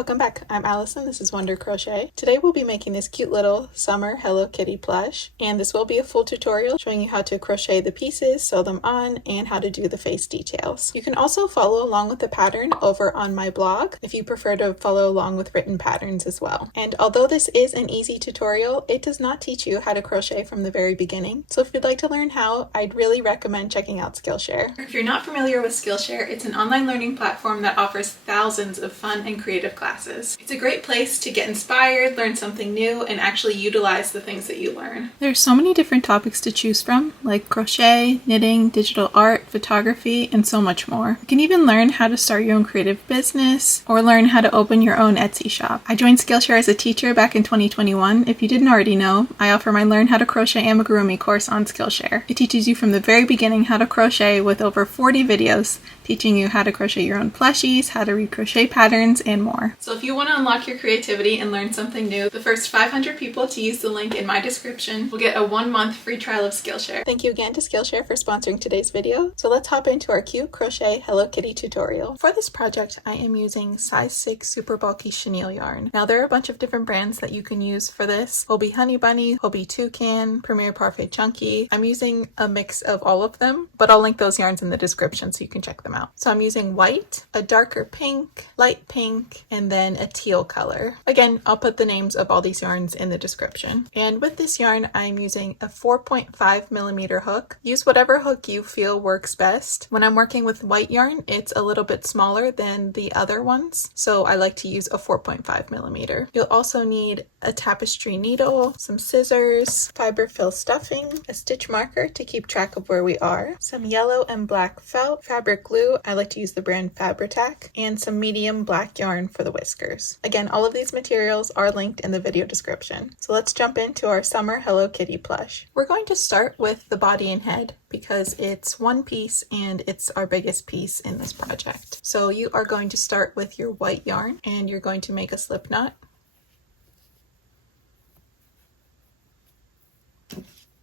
welcome back. I'm Allison, this is Wonder Crochet. Today we'll be making this cute little summer Hello Kitty plush, and this will be a full tutorial showing you how to crochet the pieces, sew them on, and how to do the face details. You can also follow along with the pattern over on my blog if you prefer to follow along with written patterns as well. And although this is an easy tutorial, it does not teach you how to crochet from the very beginning. So if you'd like to learn how, I'd really recommend checking out Skillshare. If you're not familiar with Skillshare, it's an online learning platform that offers thousands of fun and creative classes. It's a great place to get inspired, learn something new, and actually utilize the things that you learn. There's so many different topics to choose from, like crochet, knitting, digital art, photography, and so much more. You can even learn how to start your own creative business or learn how to open your own Etsy shop. I joined Skillshare as a teacher back in 2021. If you didn't already know, I offer my Learn How to Crochet Amigurumi course on Skillshare. It teaches you from the very beginning how to crochet with over 40 videos teaching you how to crochet your own plushies, how to read crochet patterns, and more. So if you want to unlock your creativity and learn something new, the first 500 people to use the link in my description will get a 1-month free trial of Skillshare. Thank you again to Skillshare for sponsoring today's video. So let's hop into our cute crochet Hello Kitty tutorial. For this project, I am using size 6 super bulky chenille yarn. Now there are a bunch of different brands that you can use for this. Hobie Honey Bunny, Hobie Toucan, Premier Parfait Chunky. I'm using a mix of all of them, but I'll link those yarns in the description so you can check them out. So I'm using white, a darker pink, light pink, and then a teal color. Again, I'll put the names of all these yarns in the description. And with this yarn, I'm using a 4.5mm hook. Use whatever hook you feel works best. When I'm working with white yarn, it's a little bit smaller than the other ones, so I like to use a 4.5mm. You'll also need a tapestry needle, some scissors, fiber fill stuffing, a stitch marker to keep track of where we are, some yellow and black felt, fabric glue, I like to use the brand Fabri-Tac, and some medium black yarn for the whiskers. Again, all of these materials are linked in the video description. So let's jump into our summer Hello Kitty plush. We're going to start with the body and head because it's one piece and it's our biggest piece in this project. So you are going to start with your white yarn and you're going to make a slip knot.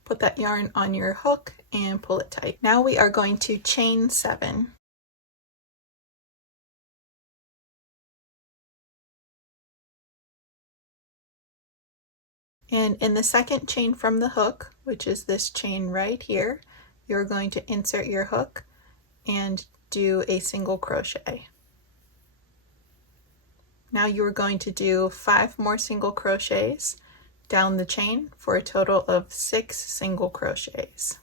Put that yarn on your hook and pull it tight. Now we are going to chain 7. And in the second chain from the hook, which is this chain right here, you're going to insert your hook and do a single crochet. Now you are going to do 5 more single crochets down the chain for a total of 6 single crochets.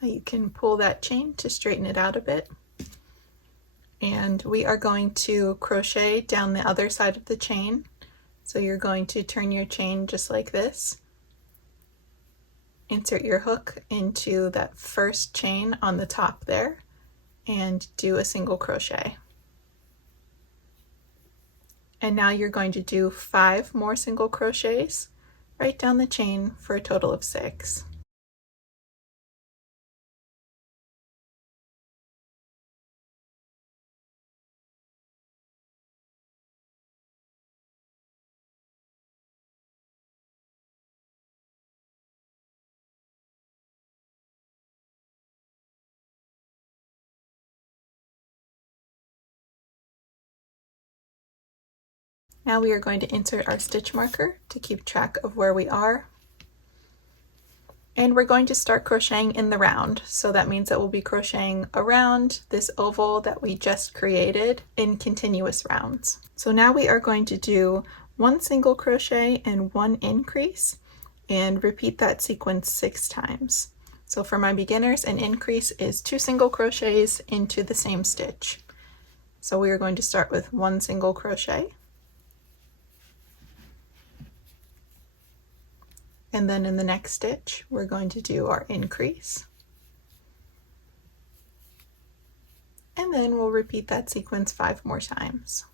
You can pull that chain to straighten it out a bit. And we are going to crochet down the other side of the chain. So you're going to turn your chain just like this. Insert your hook into that first chain on the top there and do a single crochet. And now you're going to do 5 more single crochets right down the chain for a total of 6. Now we are going to insert our stitch marker to keep track of where we are. And we're going to start crocheting in the round. So that means that we'll be crocheting around this oval that we just created in continuous rounds. So now we are going to do 1 single crochet and 1 increase and repeat that sequence 6 times. So for my beginners, an increase is 2 single crochets into the same stitch. So we are going to start with 1 single crochet. And then in the next stitch, we're going to do our increase. And then we'll repeat that sequence 5 more times.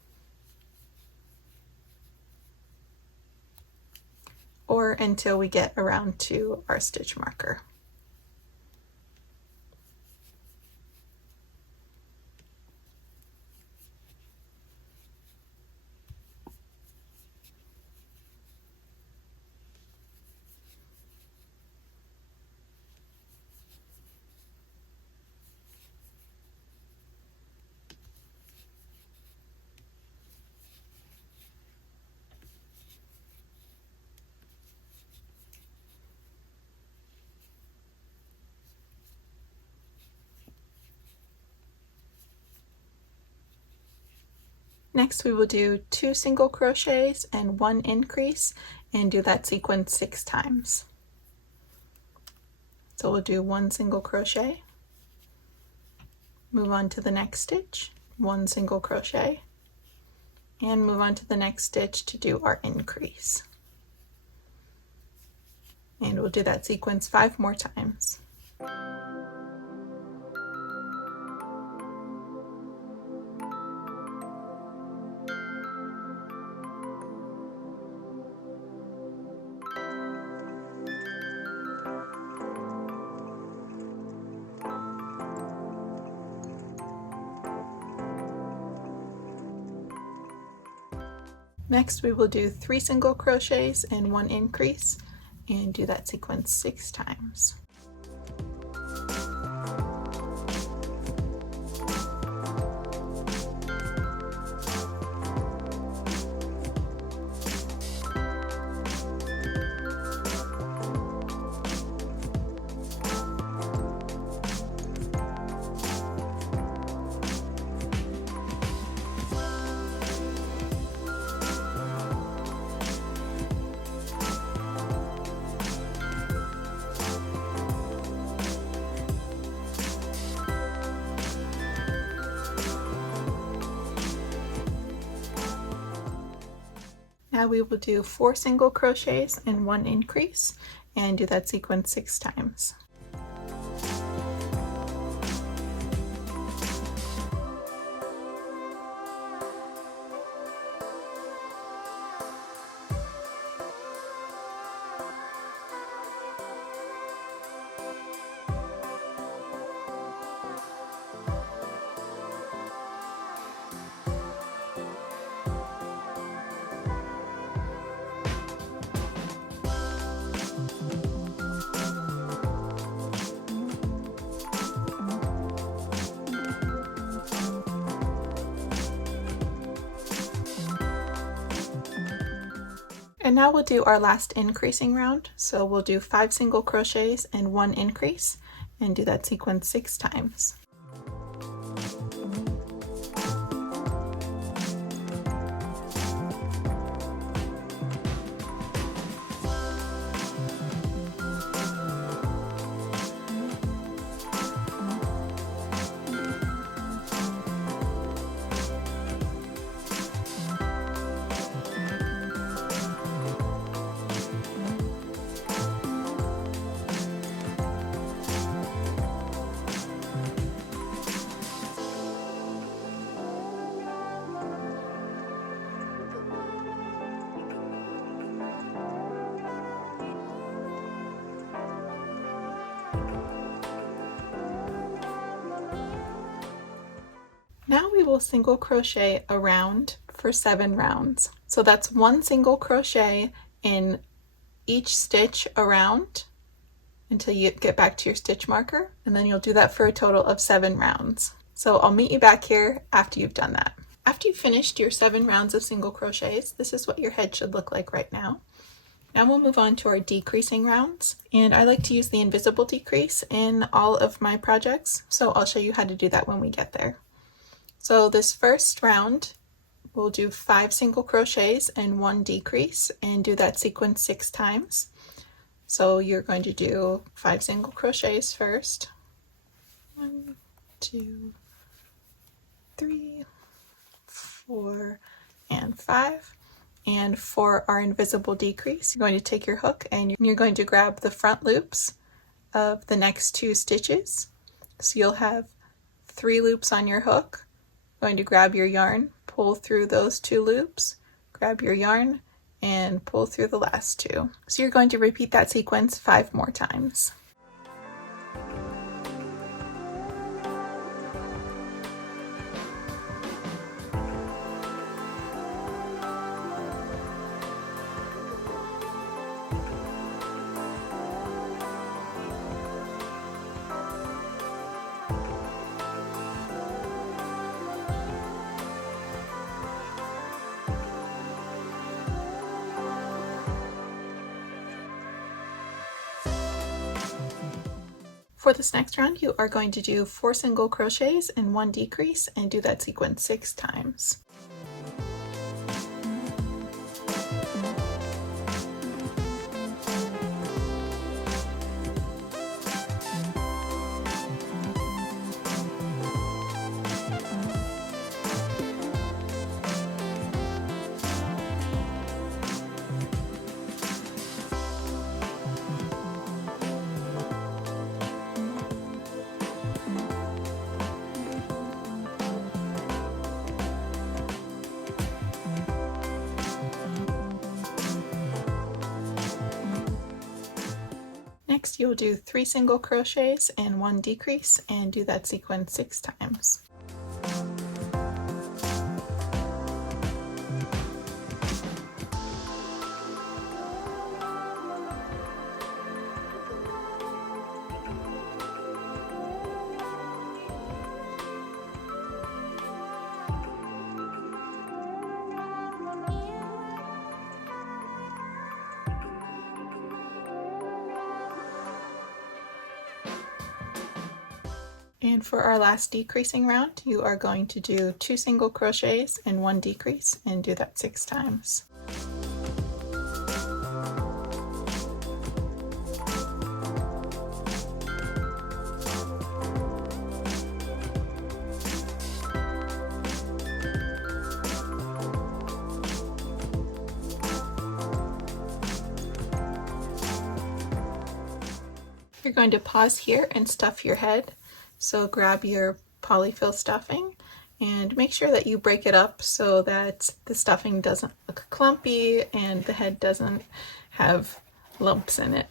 Or until we get around to our stitch marker. Next we will do 2 single crochets and 1 increase and do that sequence 6 times. So we'll do 1 single crochet, move on to the next stitch, 1 single crochet, and move on to the next stitch to do our increase. And we'll do that sequence 5 more times. Next we will do 3 single crochets and 1 increase and do that sequence 6 times. Now we will do 4 single crochets and 1 increase and do that sequence 6 times. And now we'll do our last increasing round. So we'll do 5 single crochets and 1 increase and do that sequence 6 times. Now we will single crochet around for 7 rounds. So that's 1 single crochet in each stitch around until you get back to your stitch marker, and then you'll do that for a total of 7 rounds. So I'll meet you back here after you've done that. After you've finished your 7 rounds of single crochets, this is what your head should look like right now. Now we'll move on to our decreasing rounds, and I like to use the invisible decrease in all of my projects, so I'll show you how to do that when we get there. So this first round, we'll do 5 single crochets and 1 decrease and do that sequence 6 times. So you're going to do 5 single crochets first. 1, 2, 3, 4, and 5. And for our invisible decrease, you're going to take your hook and you're going to grab the front loops of the next 2 stitches. So you'll have 3 loops on your hook. Going to grab your yarn, pull through those 2 loops, grab your yarn, and pull through the last 2. So you're going to repeat that sequence 5 more times. For this next round, you are going to do 4 single crochets and 1 decrease and do that sequence 6 times. Next, you'll do 3 single crochets and 1 decrease and do that sequence 6 times. And for our last decreasing round, you are going to do 2 single crochets and 1 decrease and do that 6 times. You're going to pause here and stuff your head. So grab your polyfill stuffing and make sure that you break it up so that the stuffing doesn't look clumpy and the head doesn't have lumps in it.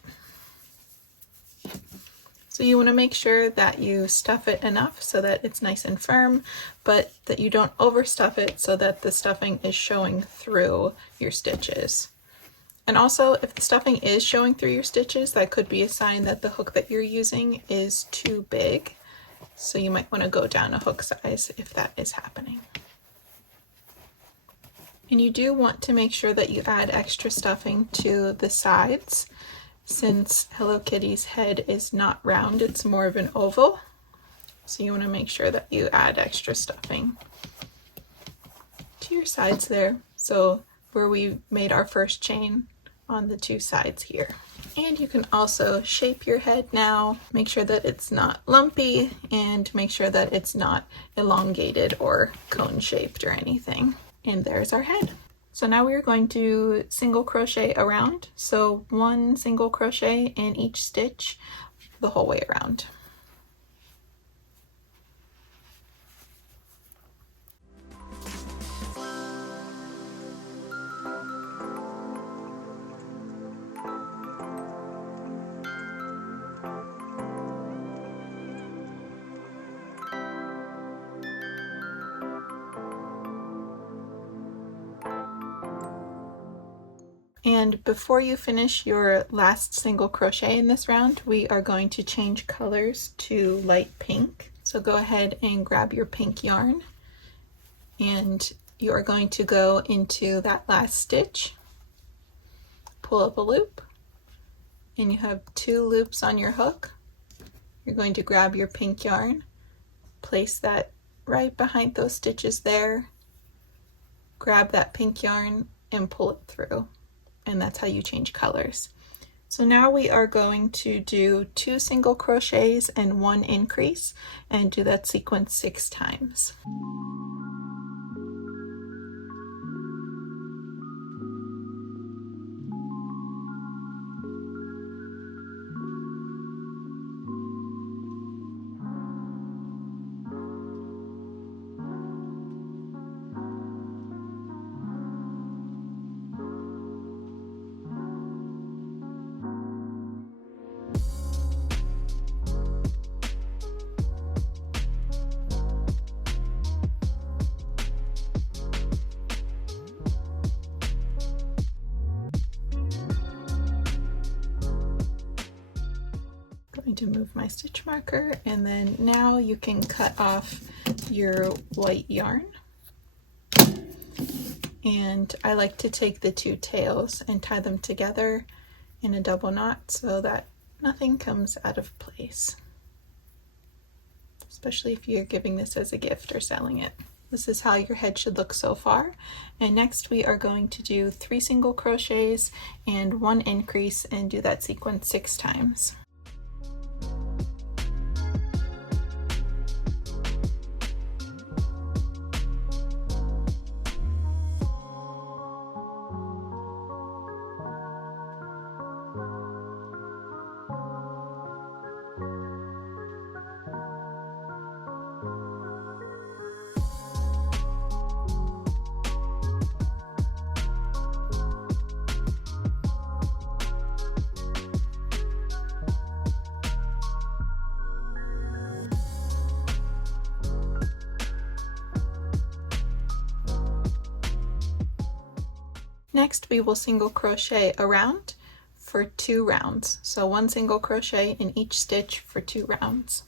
So you want to make sure that you stuff it enough so that it's nice and firm, but that you don't overstuff it so that the stuffing is showing through your stitches. And also, if the stuffing is showing through your stitches, that could be a sign that the hook that you're using is too big. So you might want to go down a hook size if that is happening. And you do want to make sure that you add extra stuffing to the sides. Since Hello Kitty's head is not round, it's more of an oval. So you want to make sure that you add extra stuffing to your sides there. So where we made our first chain on the 2 sides here. And you can also shape your head now. Make sure that it's not lumpy and make sure that it's not elongated or cone shaped or anything. And there's our head. So now we're going to single crochet around. So 1 single crochet in each stitch the whole way around. And before you finish your last single crochet in this round, we are going to change colors to light pink. So go ahead and grab your pink yarn and you are going to go into that last stitch, pull up a loop, and you have 2 loops on your hook. You're going to grab your pink yarn, place that right behind those stitches there, grab that pink yarn and pull it through. And that's how you change colors. So now we are going to do 2 single crochets and 1 increase and do that sequence 6 times. To move my stitch marker, and then now you can cut off your white yarn. And I like to take the 2 tails and tie them together in a double knot so that nothing comes out of place, especially if you're giving this as a gift or selling it. This is how your head should look so far. And next we are going to do 3 single crochets and 1 increase and do that sequence 6 times. Next, we will single crochet around for 2 rounds. So 1 single crochet in each stitch for 2 rounds.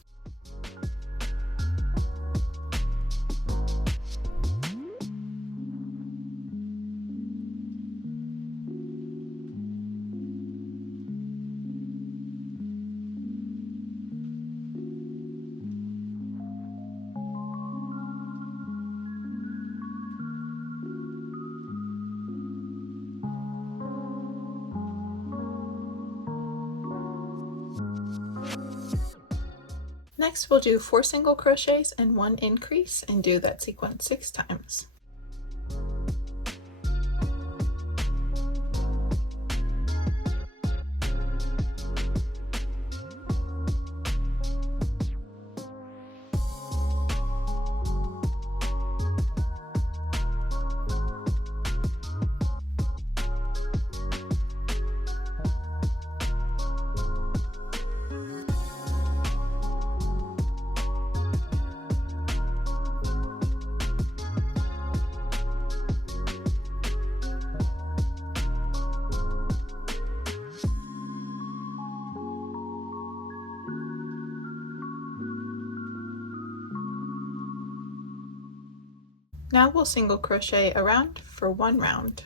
Next, we'll do 4 single crochets and 1 increase and do that sequence 6 times. Now we'll single crochet around for 1 round.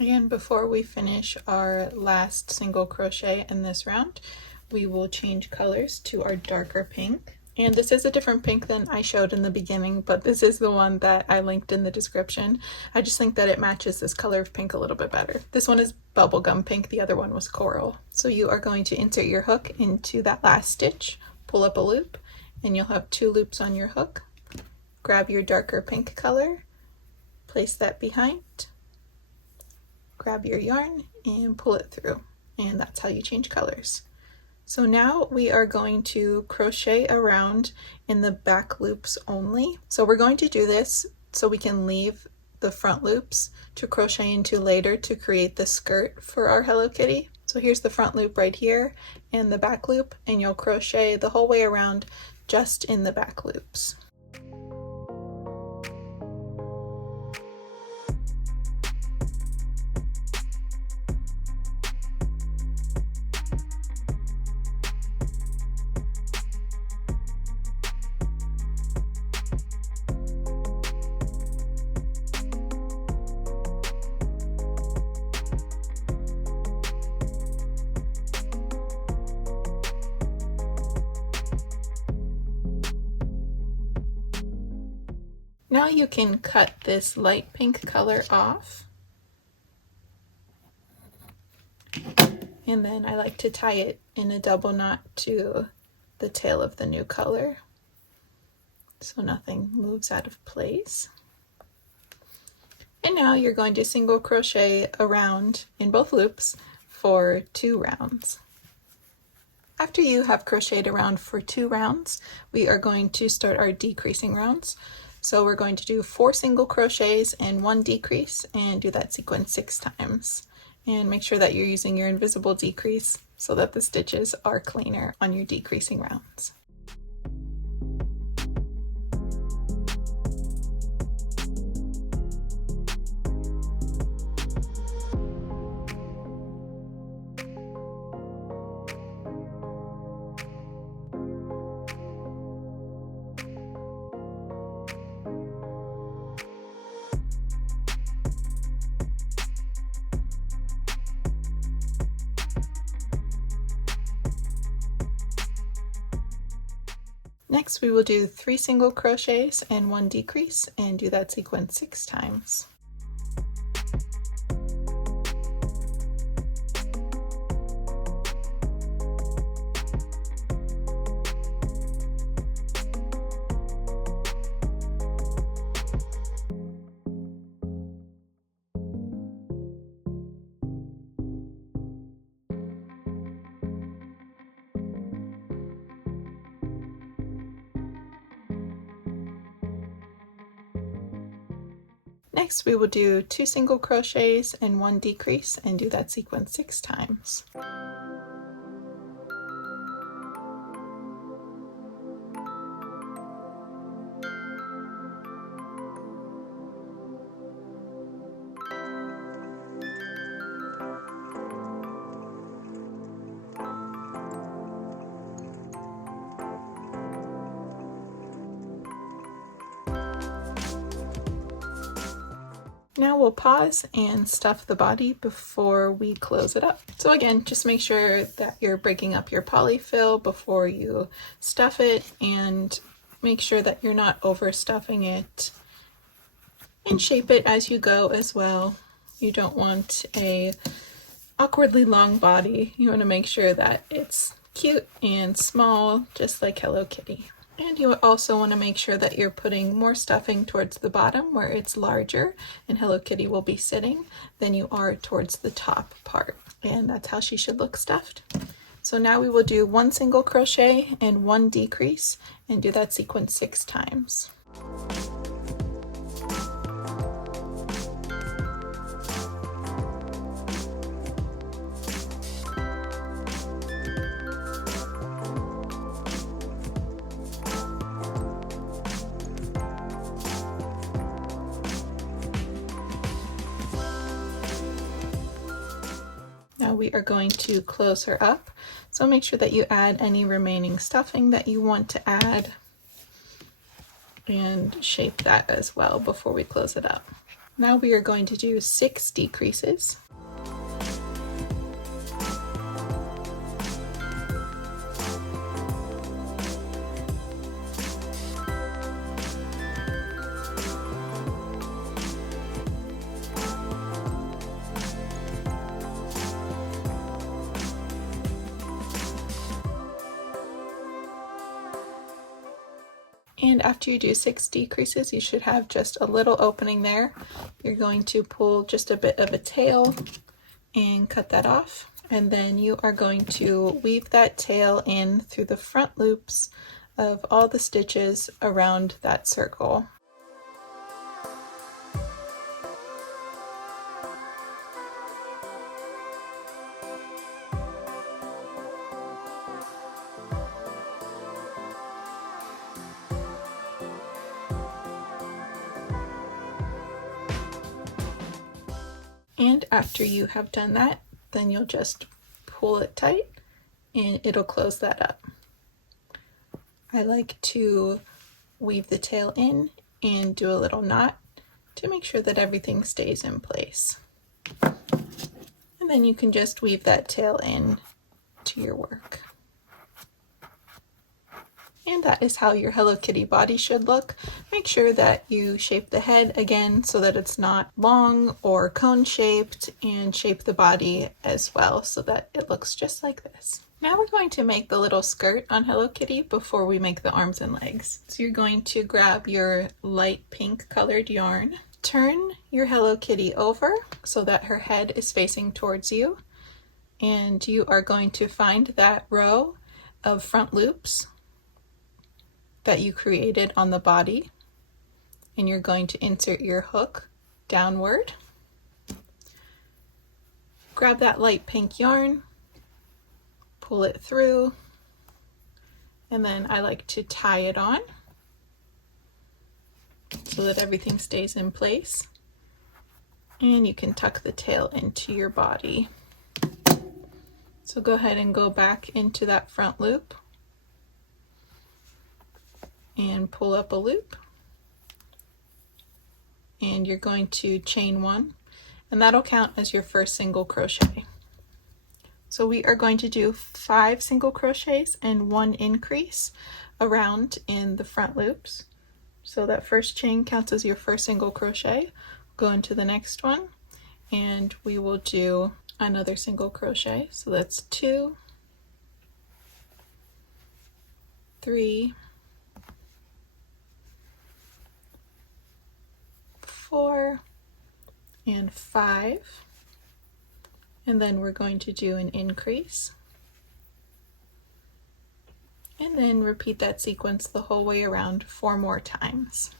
And before we finish our last single crochet in this round, we will change colors to our darker pink. And this is a different pink than I showed in the beginning, but this is the one that I linked in the description. I just think that it matches this color of pink a little bit better. This one is bubblegum pink, the other one was coral. So you are going to insert your hook into that last stitch, pull up a loop, and you'll have 2 loops on your hook. Grab your darker pink color, place that behind, grab your yarn and pull it through, and that's how you change colors. So now we are going to crochet around in the back loops only. So we're going to do this so we can leave the front loops to crochet into later to create the skirt for our Hello Kitty. So here's the front loop right here and the back loop, and you'll crochet the whole way around just in the back loops. Now you can cut this light pink color off, and then I like to tie it in a double knot to the tail of the new color so nothing moves out of place. And now you're going to single crochet around in both loops for 2 rounds. After you have crocheted around for 2 rounds, we are going to start our decreasing rounds. So we're going to do 4 single crochets and 1 decrease and do that sequence 6 times. And make sure that you're using your invisible decrease so that the stitches are cleaner on your decreasing rounds. Next, we will do 3 single crochets and 1 decrease and do that sequence 6 times. Next, we will do 2 single crochets and 1 decrease and do that sequence 6 times. Now we'll pause and stuff the body before we close it up. So again, just make sure that you're breaking up your polyfill before you stuff it, and make sure that you're not overstuffing it, and shape it as you go as well. You don't want a awkwardly long body. You want to make sure that it's cute and small, just like Hello Kitty. And you also want to make sure that you're putting more stuffing towards the bottom where it's larger and Hello Kitty will be sitting than you are towards the top part. And that's how she should look stuffed. So now we will do 1 single crochet and 1 decrease and do that sequence 6 times. Now we are going to close her up, so make sure that you add any remaining stuffing that you want to add and shape that as well before we close it up. Now we are going to do 6 decreases. And after you do 6 decreases, you should have just a little opening there. You're going to pull just a bit of a tail and cut that off. And then you are going to weave that tail in through the front loops of all the stitches around that circle. And after you have done that, then you'll just pull it tight and it'll close that up. I like to weave the tail in and do a little knot to make sure that everything stays in place. And then you can just weave that tail in to your work. And that is how your Hello Kitty body should look. Make sure that you shape the head again so that it's not long or cone shaped, and shape the body as well so that it looks just like this. Now we're going to make the little skirt on Hello Kitty before we make the arms and legs. So you're going to grab your light pink colored yarn, turn your Hello Kitty over so that her head is facing towards you, and you are going to find that row of front loops that you created on the body, and you're going to insert your hook downward. Grab that light pink yarn, pull it through, and then I like to tie it on so that everything stays in place, and you can tuck the tail into your body. So go ahead and go back into that front loop and pull up a loop, and you're going to chain 1, and that'll count as your first single crochet. So we are going to do 5 single crochets and 1 increase around in the front loops. So that first chain counts as your first single crochet. Go into the next one and we will do another single crochet. So that's 2, 3, 4, and 5, and then we're going to do an increase, and then repeat that sequence the whole way around 4 more times.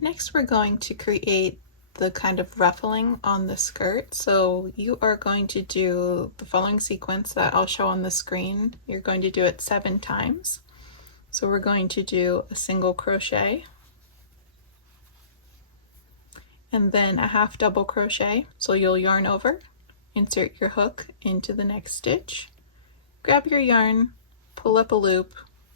Next, we're going to create the kind of ruffling on the skirt. So you are going to do the following sequence that I'll show on the screen. You're going to do it 7 times. So we're going to do a single crochet, and then a half double crochet. So you'll yarn over, insert your hook into the next stitch, grab your yarn, pull up a loop,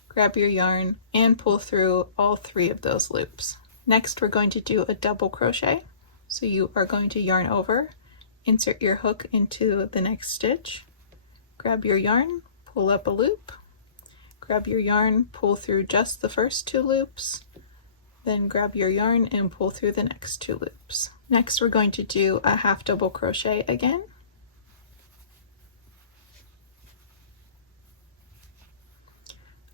grab your yarn, and pull through all 3 of those loops. Next, we're going to do a double crochet. So you are going to yarn over, insert your hook into the next stitch, grab your yarn, pull up a loop, grab your yarn, pull through just the first 2 loops, then grab your yarn and pull through the next 2 loops. Next, we're going to do a half double crochet again,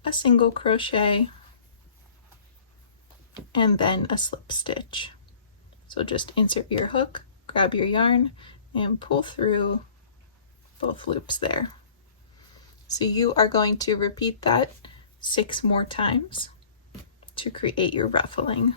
a single crochet, and then a slip stitch. So just insert your hook, grab your yarn, and pull through both loops there. So you are going to repeat that 6 more times to create your ruffling.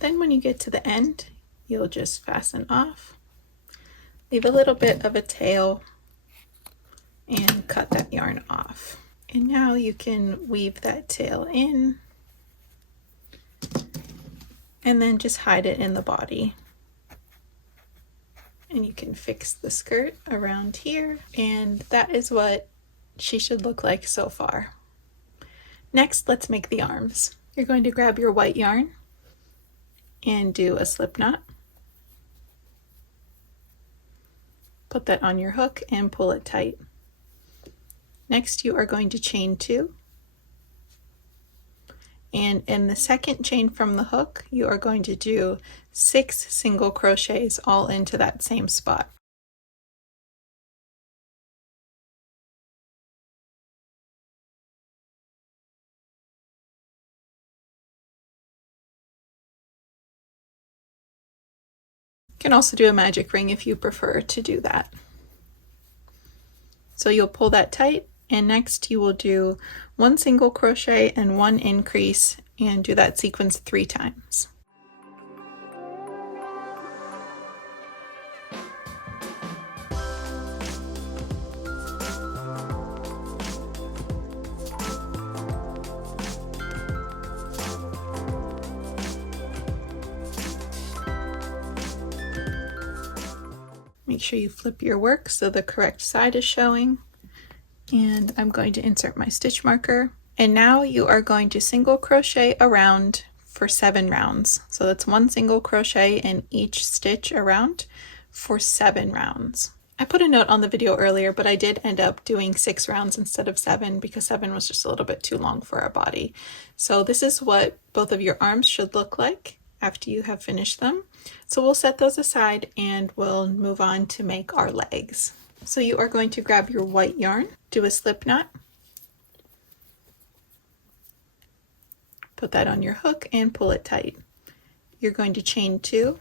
Then when you get to the end, you'll just fasten off, leave a little bit of a tail, and cut that yarn off. And now you can weave that tail in and then just hide it in the body. And you can fix the skirt around here, and that is what she should look like so far. Next, let's make the arms. You're going to grab your white yarn and do a slip knot. Put that on your hook and pull it tight. Next, you are going to chain 2. And in the second chain from the hook, you are going to do 6 single crochets all into that same spot. You can also do a magic ring if you prefer to do that. So you'll pull that tight, and next you will do 1 single crochet and 1 increase, and do that sequence 3 times. Make sure you flip your work so the correct side is showing. And I'm going to insert my stitch marker. And now you are going to single crochet around for 7 rounds. So that's 1 single crochet in each stitch around for 7 rounds. I put a note on the video earlier, but I did end up doing 6 rounds instead of 7 because 7 was just a little bit too long for our body. So this is what both of your arms should look like after you have finished them. So we'll set those aside and we'll move on to make our legs. So you are going to grab your white yarn, do a slip knot, Put that on your hook and pull it tight. You're going to chain 2.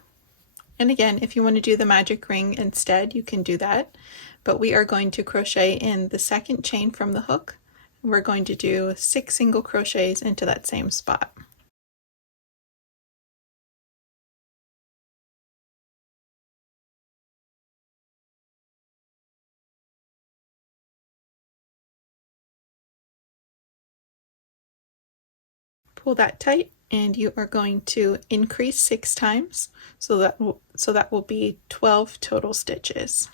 And again, if you want to do the magic ring instead, you can do that. But we are going to crochet in the second chain from the hook. We're going to do 6 single crochets into that same spot. Pull that tight, and you are going to increase 6 times, so that will be 12 total stitches.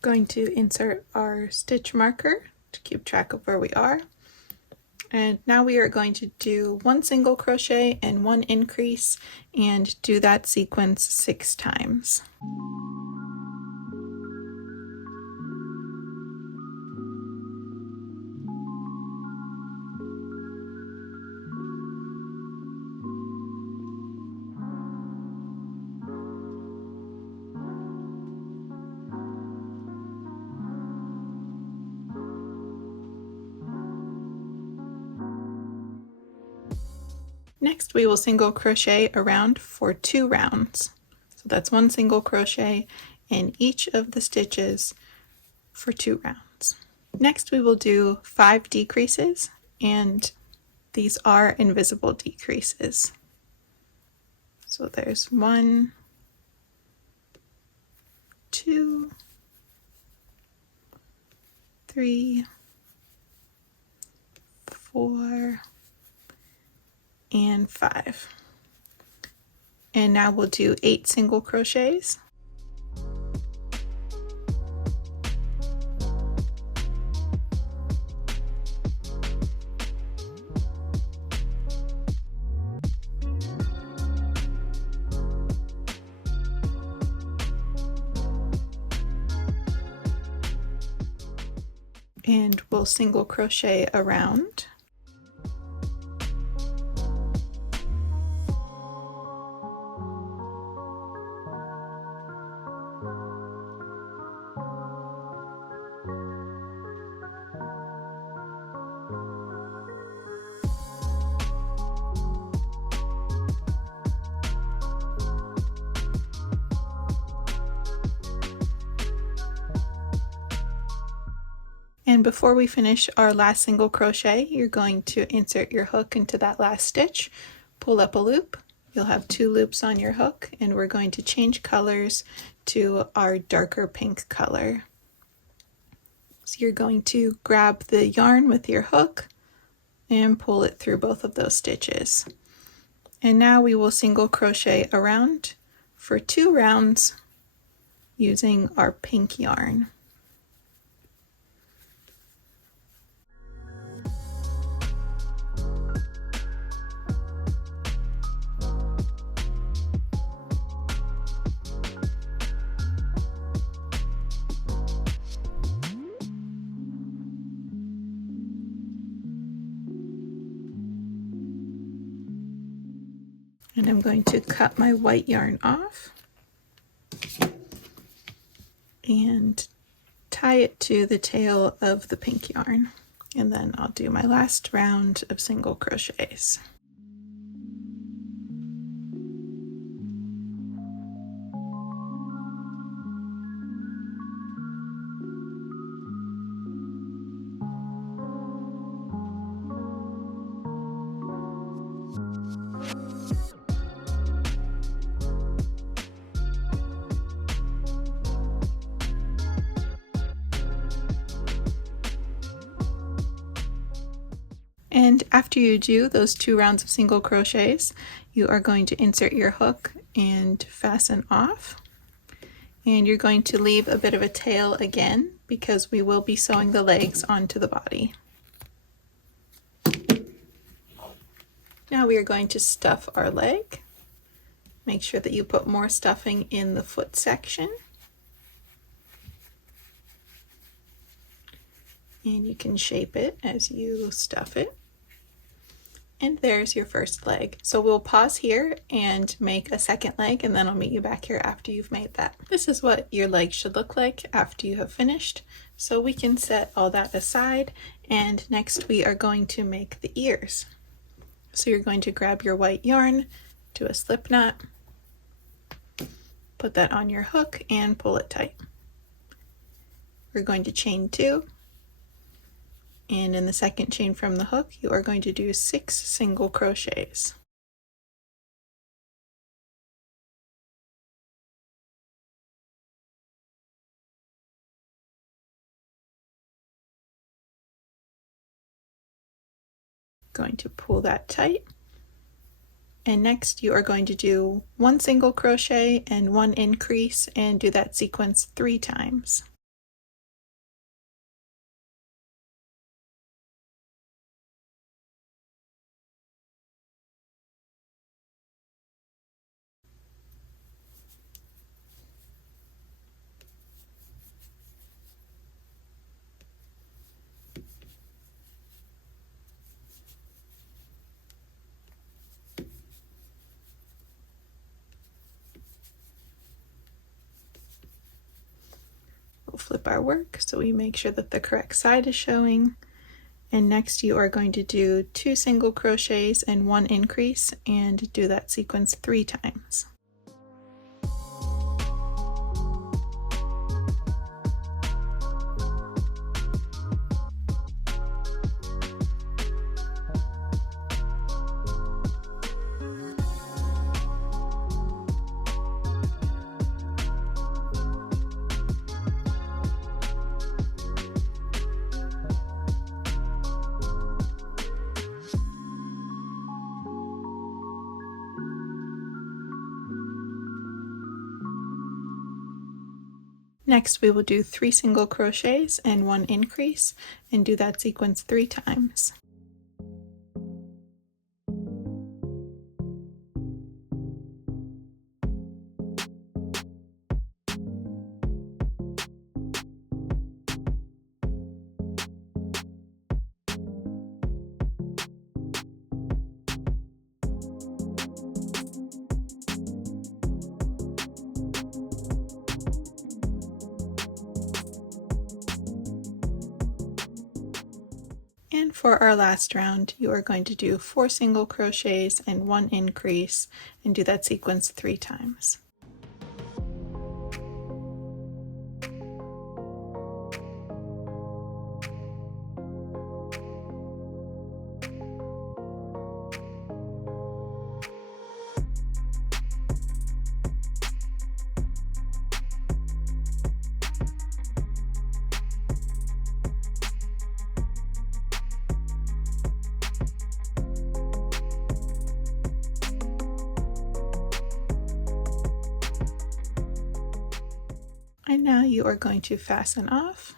Going to insert our stitch marker to keep track of where we are. And now we are going to do 1 single crochet and 1 increase and do that sequence 6 times. Next, we will single crochet around for 2 rounds. So that's 1 single crochet in each of the stitches for 2 rounds. Next, we will do 5 decreases, and these are invisible decreases. So there's 1, 2, 3, 4, and 5. And now we'll do 8 single crochets. And we'll single crochet around. And before we finish our last single crochet, you're going to insert your hook into that last stitch, pull up a loop. You'll have 2 loops on your hook, and we're going to change colors to our darker pink color. So you're going to grab the yarn with your hook and pull it through both of those stitches. And now we will single crochet around for 2 rounds using our pink yarn. And I'm going to cut my white yarn off and tie it to the tail of the pink yarn. And then I'll do my last round of single crochets. And after you do those 2 rounds of single crochets, you are going to insert your hook and fasten off. And you're going to leave a bit of a tail again because we will be sewing the legs onto the body. Now we are going to stuff our leg. Make sure that you put more stuffing in the foot section. And you can shape it as you stuff it. And there's your first leg. So we'll pause here and make a second leg, and then I'll meet you back here after you've made that. This is what your leg should look like after you have finished. So we can set all that aside, and next we are going to make the ears. So you're going to grab your white yarn, do a slip knot, put that on your hook and pull it tight. We're going to chain 2. And in the second chain from the hook, you are going to do 6 single crochets. Going to pull that tight. And next you are going to do 1 single crochet and 1 increase and do that sequence 3 times. We'll flip our work so we make sure that the correct side is showing. And next you are going to do 2 single crochets and 1 increase and do that sequence 3 times. Next we will do 3 single crochets and 1 increase and do that sequence 3 times. And for our last round, you are going to do 4 single crochets and 1 increase and do that sequence 3 times. And now you are going to fasten off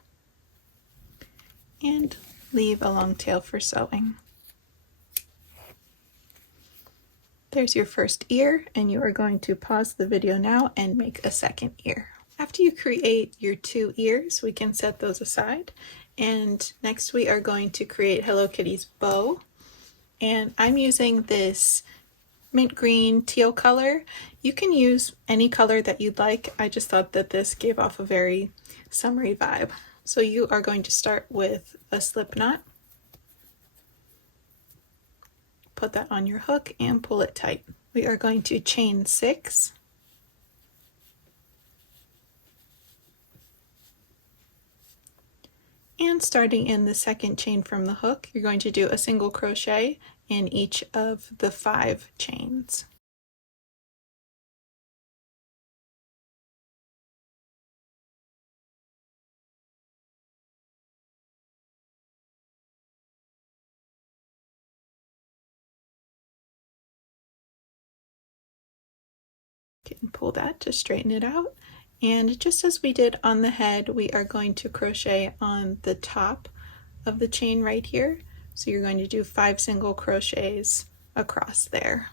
and leave a long tail for sewing. There's your first ear, and you are going to pause the video now and make a second ear. After you create your 2 ears, we can set those aside. And next we are going to create Hello Kitty's bow. And I'm using this mint green teal color. You can use any color that you'd like. I just thought that this gave off a very summery vibe. So you are going to start with a slip knot. Put that on your hook and pull it tight. We are going to chain 6. And starting in the second chain from the hook, you're going to do a single crochet in each of the 5 chains. Can pull that to straighten it out. And just as we did on the head, we are going to crochet on the top of the chain right here. So you're going to do 5 single crochets across there.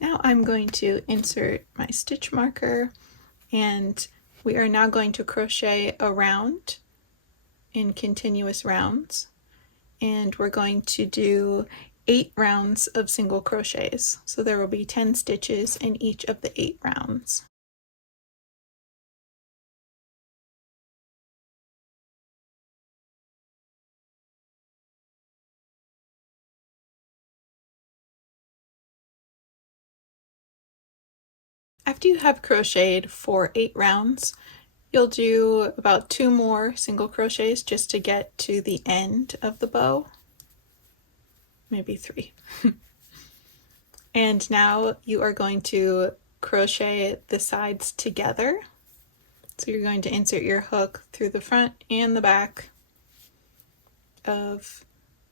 Now I'm going to insert my stitch marker, and we are now going to crochet around in continuous rounds, and we're going to do 8 rounds of single crochets. So there will be 10 stitches in each of the 8 rounds. After you have crocheted for 8 rounds, you'll do about 2 more single crochets just to get to the end of the bow. Maybe 3. And now you are going to crochet the sides together. So you're going to insert your hook through the front and the back of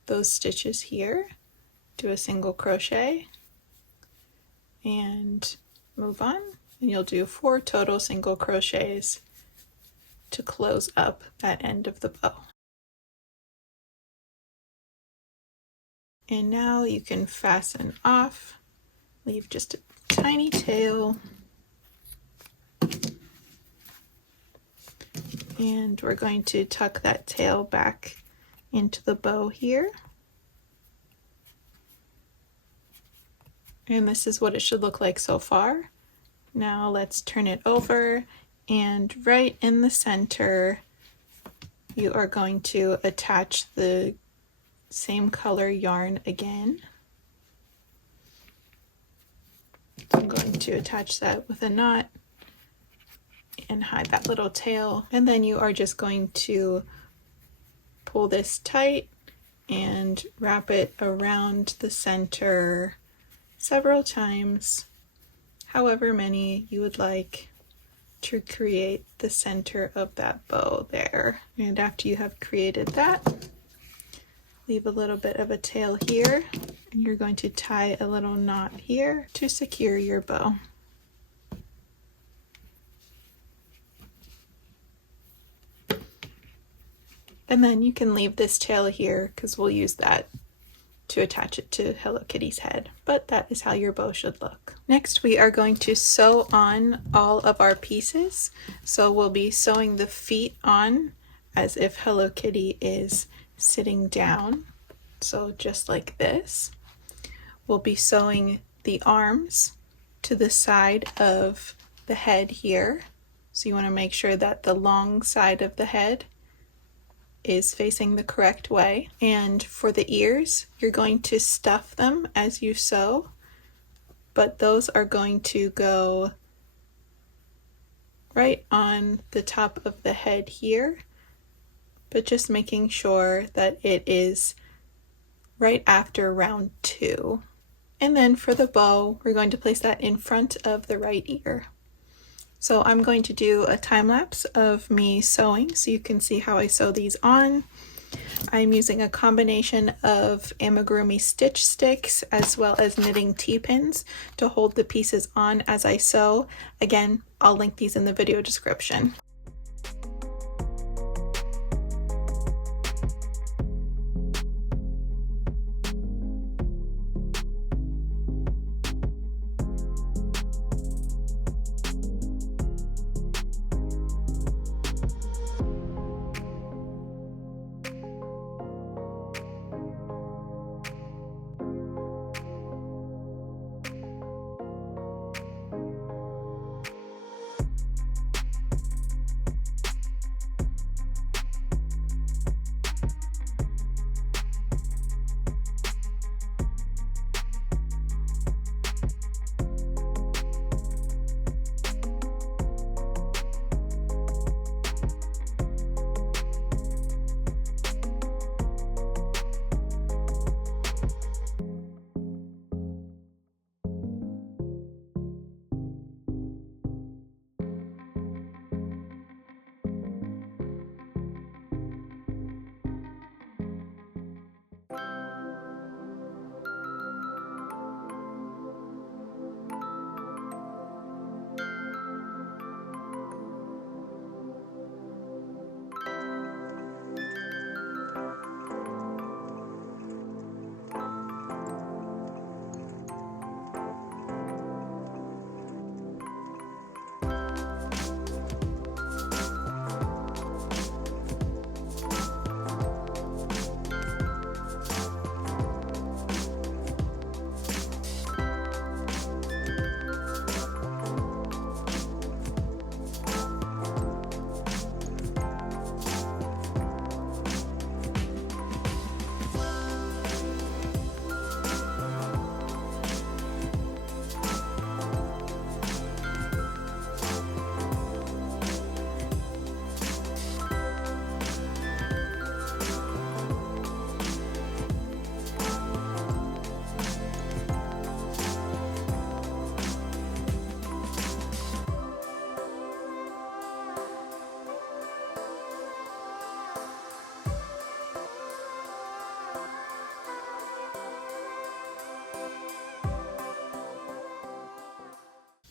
those stitches here, do a single crochet, and move on. And you'll do 4 total single crochets to close up that end of the bow. And now you can fasten off, leave just a tiny tail, and we're going to tuck that tail back into the bow here. And this is what it should look like so far. Now let's turn it over, and right in the center you are going to attach the same color yarn again. So I'm going to attach that with a knot and hide that little tail, and then you are just going to pull this tight and wrap it around the center several times, however many you would like, to create the center of that bow there. And after you have created that, leave a little bit of a tail here, and you're going to tie a little knot here to secure your bow. And then you can leave this tail here because we'll use that to attach it to Hello Kitty's head, but that is how your bow should look. Next, we are going to sew on all of our pieces. So we'll be sewing the feet on as if Hello Kitty is sitting down, so just like this. We'll be sewing the arms to the side of the head here. So you want to make sure that the long side of the head is facing the correct way. And for the ears, you're going to stuff them as you sew, but those are going to go right on the top of the head here, but just making sure that it is right after round 2. And then for the bow, we're going to place that in front of the right ear. So I'm going to do a time lapse of me sewing so you can see how I sew these on. I'm using a combination of Amigurumi stitch sticks as well as knitting T-pins to hold the pieces on as I sew. Again, I'll link these in the video description.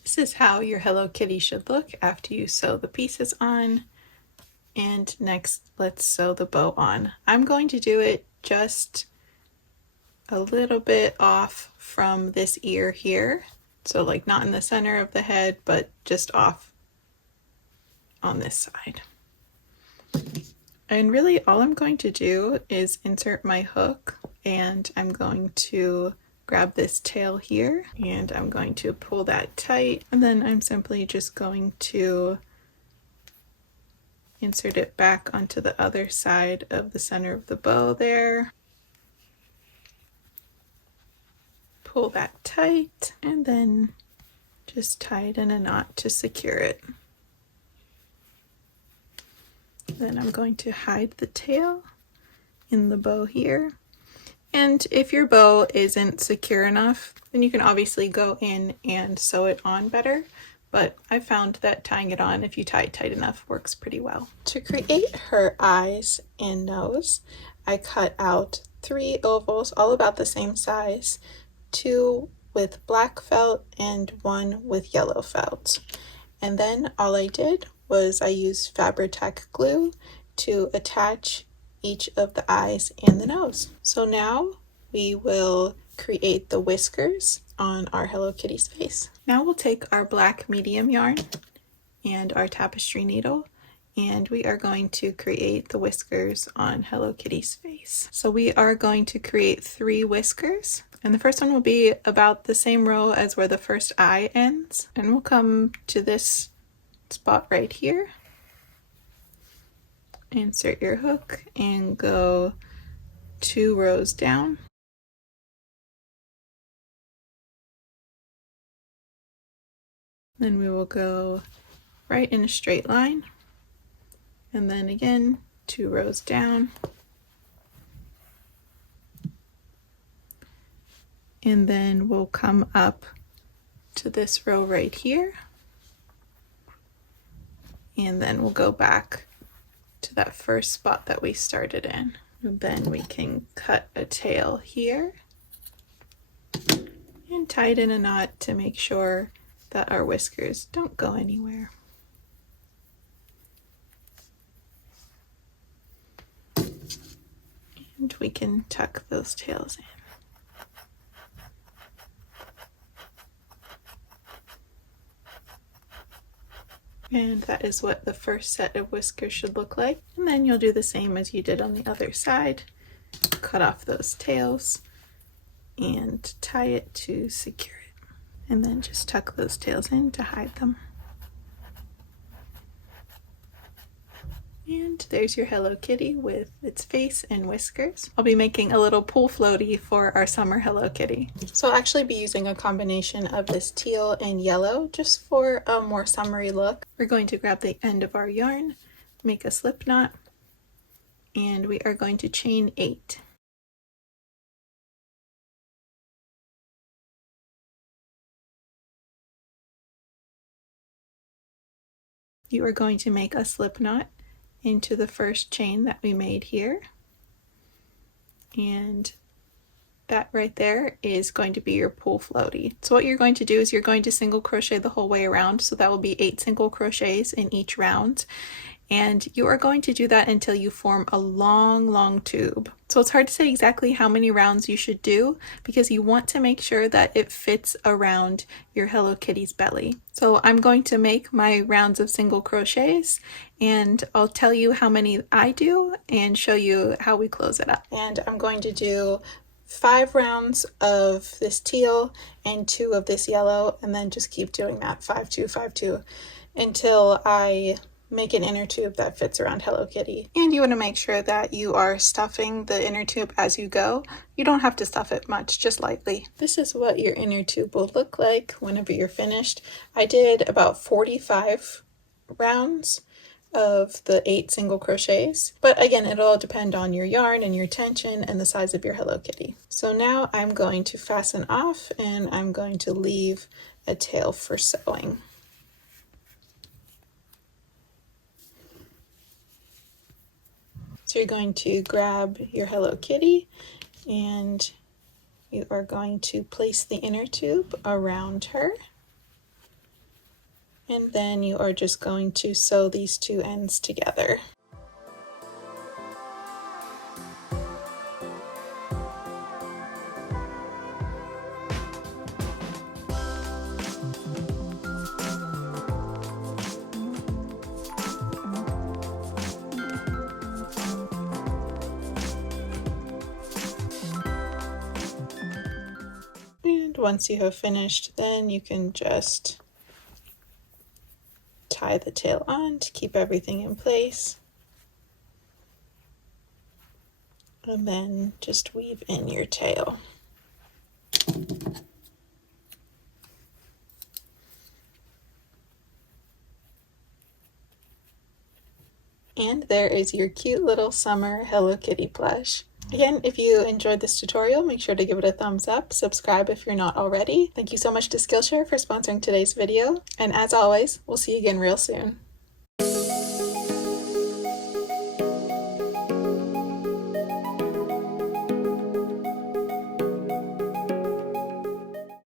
This is how your Hello Kitty should look after you sew the pieces on. And next, let's sew the bow on. I'm going to do it just a little bit off from this ear here. So like not in the center of the head, but just off on this side. And really all I'm going to do is insert my hook, and I'm going to grab this tail here and I'm going to pull that tight, and then I'm simply just going to insert it back onto the other side of the center of the bow there. Pull that tight and then just tie it in a knot to secure it. Then I'm going to hide the tail in the bow here. And if your bow isn't secure enough, then you can obviously go in and sew it on better. But I found that tying it on, if you tie it tight enough, works pretty well. To create her eyes and nose, I cut out 3 ovals, all about the same size, 2 with black felt and 1 with yellow felt. And then all I did was I used Fabri-Tac glue to attach each of the eyes and the nose. So now we will create the whiskers on our Hello Kitty's face. Now we'll take our black medium yarn and our tapestry needle, and we are going to create the whiskers on Hello Kitty's face. So we are going to create 3 whiskers, and the first one will be about the same row as where the first eye ends, and we'll come to this spot right here. Insert your hook and go 2 rows down. Then we will go right in a straight line, and then again 2 rows down, and then we'll come up to this row right here, and then we'll go back to that first spot that we started in. And then we can cut a tail here and tie it in a knot to make sure that our whiskers don't go anywhere. And we can tuck those tails in. And that is what the first set of whiskers should look like. And then you'll do the same as you did on the other side. Cut off those tails and tie it to secure it. And then just tuck those tails in to hide them. And there's your Hello Kitty with its face and whiskers. I'll be making a little pool floaty for our summer Hello Kitty. So I'll actually be using a combination of this teal and yellow just for a more summery look. We're going to grab the end of our yarn, make a slip knot, and we are going to chain 8. You are going to make a slip knot into the first chain that we made here, and that right there is going to be your pool floaty. So what you're going to do is you're going to single crochet the whole way around, so that will be 8 single crochets in each round, and you are going to do that until you form a long tube. So it's hard to say exactly how many rounds you should do because you want to make sure that it fits around your Hello Kitty's belly. So I'm going to make my rounds of single crochets, and I'll tell you how many I do and show you how we close it up. And I'm going to do 5 rounds of this teal and 2 of this yellow, and then just keep doing that 5, 2, 5, 2 until I make an inner tube that fits around Hello Kitty. And you want to make sure that you are stuffing the inner tube as you go. You don't have to stuff it much, just lightly. This is what your inner tube will look like whenever you're finished. I did about 45 rounds of the 8 single crochets, but again, it'll all depend on your yarn and your tension and the size of your Hello Kitty. So now I'm going to fasten off, and I'm going to leave a tail for sewing. So you're going to grab your Hello Kitty, and you are going to place the inner tube around her. And then you are just going to sew these two ends together. And once you have finished, then you can just tie the tail on to keep everything in place. And then just weave in your tail. And there is your cute little summer Hello Kitty plush. Again, if you enjoyed this tutorial, make sure to give it a thumbs up, subscribe if you're not already. Thank you so much to Skillshare for sponsoring today's video, and as always, we'll see you again real soon.